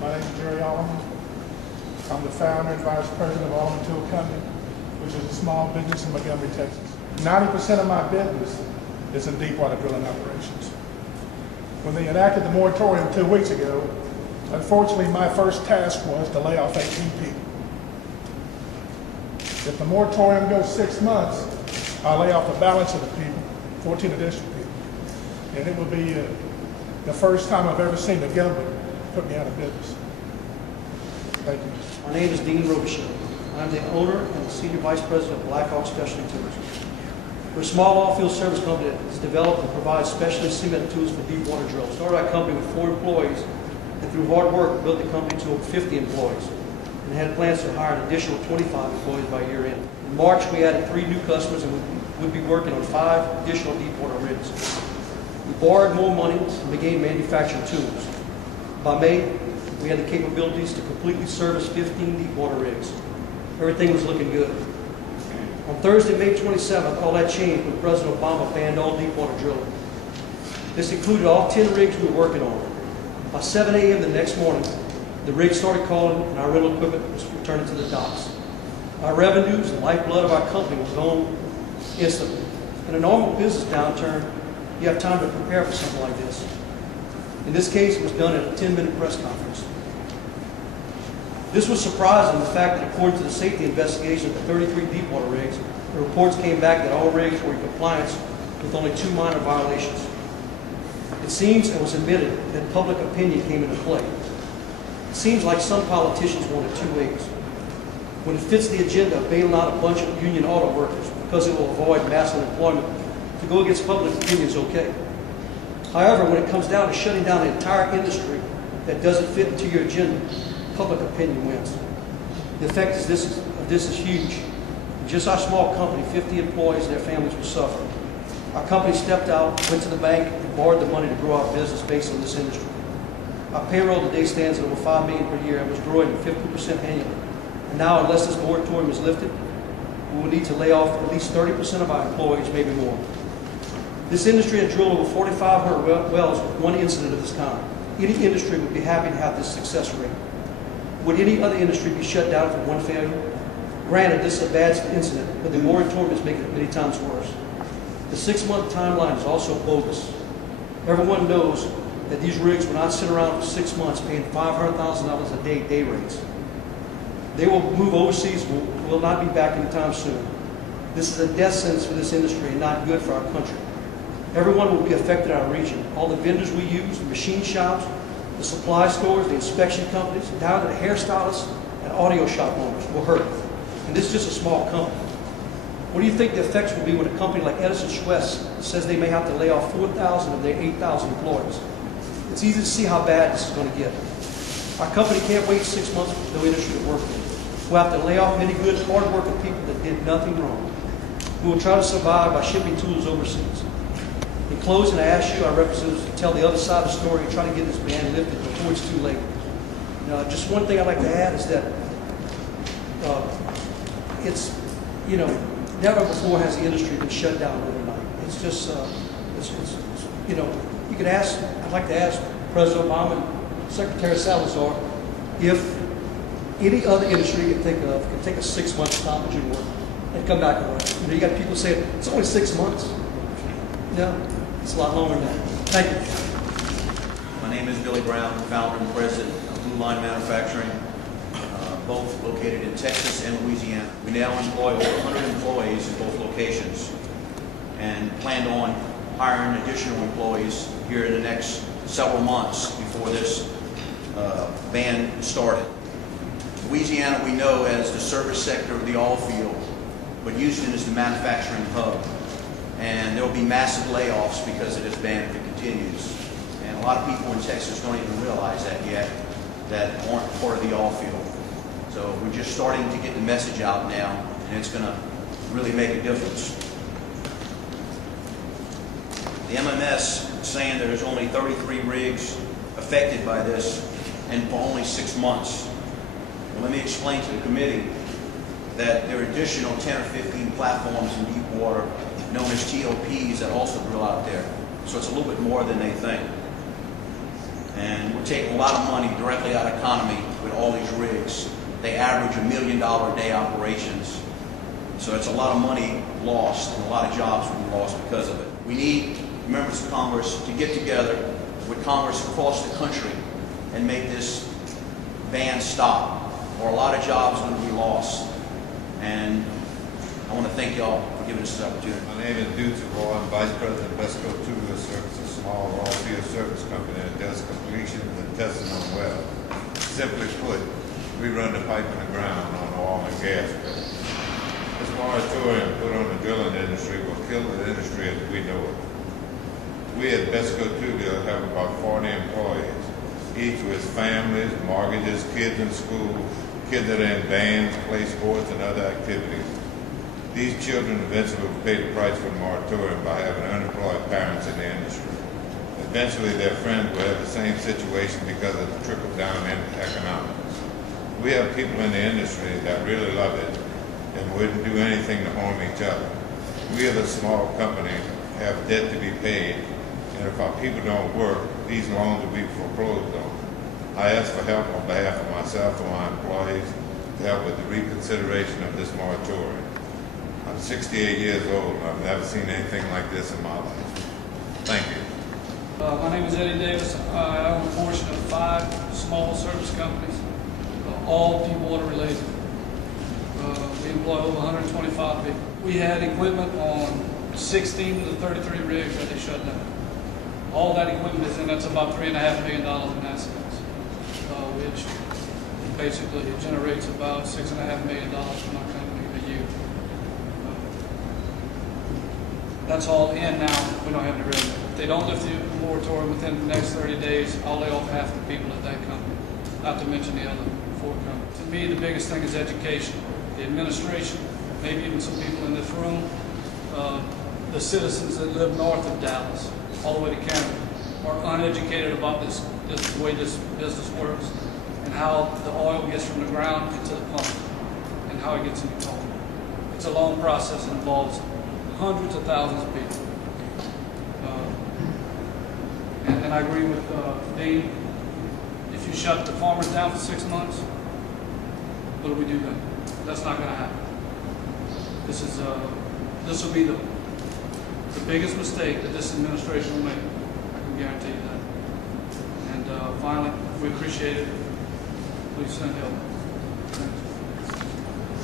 My name is Jerry Allman. I'm the founder and vice president of Allman Tool Company, which is a small business in Montgomery, Texas. 90% of my business is in deepwater drilling operations. When they enacted the moratorium 2 weeks ago, unfortunately my first task was to lay off 18 people. If the moratorium goes 6 months, I'll lay off the balance of the people, 14 additional people. And it will be the first time I've ever seen the government put me out of business. Thank you. My name is Dean Robichaud. I'm the owner and the senior vice president of Blackhawk Specialty Tools. We're a small off-field service company that has developed and provides specialist cemented tools for deep water drills. Started our company with 4 employees, and through hard work built the company to over 50 employees, and had plans to hire an additional 25 employees by year end. In March, we added 3 new customers, and we'd be working on 5 additional deep water rigs. We borrowed more money and began manufacturing tools. By May, we had the capabilities to completely service 15 deep water rigs. Everything was looking good. On Thursday, May 27th, all that changed when President Obama banned all deep water drilling. This included all 10 rigs we were working on. By 7 a.m. the next morning, the rigs started calling and our rental equipment was returning to the docks. Our revenues, the lifeblood of our company, was gone instantly. In a normal business downturn, you have time to prepare for something like this. In this case, it was done at a 10-minute press conference. This was surprising, the fact that according to the safety investigation of the 33 deepwater rigs, the reports came back that all rigs were in compliance with only 2 minor violations. It seems and was admitted that public opinion came into play. It seems like some politicians want it 2 ways. When it fits the agenda of bailing out a bunch of union auto workers because it will avoid mass unemployment, to go against public opinion is okay. However, when it comes down to shutting down the entire industry that doesn't fit into your agenda, public opinion wins. The effect of this is huge. Just our small company, 50 employees and their families will suffer. Our company stepped out, went to the bank, and borrowed the money to grow our business based on this industry. Our payroll today stands at over $5 million per year and was growing at 50% annually. And now, unless this moratorium is lifted, we will need to lay off at least 30% of our employees, maybe more. This industry has drilled over 4,500 wells with 1 incident of this kind. Any industry would be happy to have this success rate. Would any other industry be shut down for 1 failure? Granted, this is a bad incident, but the moratorium is making it many times worse. The 6-month timeline is also bogus. Everyone knows that these rigs will not sit around for 6 months paying $500,000 a day rates. They will move overseas, will not be back anytime soon. This is a death sentence for this industry and not good for our country. Everyone will be affected in our region. All the vendors we use, the machine shops, the supply stores, the inspection companies, down to the hairstylists and audio shop owners will hurt. And this is just a small company. What do you think the effects will be when a company like Edison Schwess says they may have to lay off 4,000 of their 8,000 employees? It's easy to see how bad this is going to get. Our company can't wait 6 months for the industry to work with. We'll have to lay off many good, hard-working people that did nothing wrong. We will try to survive by shipping tools overseas. In closing, I ask you, our representatives, to tell the other side of the story and try to get this ban lifted before it's too late. Now, just one thing I'd like to add is that it's, never before has the industry been shut down overnight. It's just, you could ask, I'd like to ask President Obama and Secretary Salazar if any other industry you can take a 6-month stoppage in work and come back around. You got people saying, it's only 6 months. No, it's a lot longer than that. Thank you. My name is Billy Brown, founder and president of Blue Line Manufacturing, both located in Texas and Louisiana. We now employ over 100 employees in both locations and plan on hiring additional employees here in the next several months before this ban started. Louisiana we know as the service sector of the oil field, but Houston is the manufacturing hub. And there will be massive layoffs because of this ban if it continues. And a lot of people in Texas don't even realize that yet, that aren't part of the oil field. So we're just starting to get the message out now, and it's going to really make a difference. The MMS is saying there's only 33 rigs affected by this, and for only 6 months. Well, let me explain to the committee that there are additional 10 or 15 platforms in deep water known as TOPs that also drill out there. So it's a little bit more than they think. And we're taking a lot of money directly out of economy with all these rigs. They average $1 million a day operations. So it's a lot of money lost and a lot of jobs will be lost because of it. We need members of Congress to get together with Congress across the country and make this ban stop, or a lot of jobs are going to be lost. And I want to thank y'all for giving us this opportunity. My name is Dutch Roy. I'm Vice President of Vesco Tubular Service, a small all-field service company that does completions and testing on wells. Simply put, we run the pipe in the ground on oil and gas wells. This moratorium put on the drilling industry will kill the industry as we know it. We at Vesco Tubular have about 40 employees, each with families, mortgages, kids in school, kids that are in bands, play sports, and other activities. These children eventually will pay the price for the moratorium by having unemployed parents in the industry. Eventually, their friends will have the same situation because of the trickle-down in economics. We have people in the industry that really love it and wouldn't do anything to harm each other. We as a small company have debt to be paid, and if our people don't work, these loans will be foreclosed on. I ask for help on behalf of myself and my employees to help with the reconsideration of this moratorium. I'm 68 years old, and I've never seen anything like this in my life. Thank you. My name is Eddie Davis. I own a portion of 5 small service companies, all deepwater related. We employ over 125 people. We had equipment on 16 of the 33 rigs that they shut down. All that equipment is in, that's about $3.5 million in assets, which basically generates about $6.5 million for my company a year. That's all in now. We don't have any revenue. If they don't lift the moratorium within the next 30 days, I'll lay off half the people at that company, not to mention the other 4 companies. To me, the biggest thing is education. The administration, maybe even some people in this room, the citizens that live north of Dallas, all the way to Canada, are uneducated about the way this business works and how the oil gets from the ground into the pump and how it gets in the home. It's a long process and involves hundreds of thousands of people. And I agree with Dean. If you shut the farmers down for 6 months, what do we do then? That's not going to happen. This will be the biggest mistake that this administration will make. I can guarantee you that. And finally, we appreciate it. Please send help.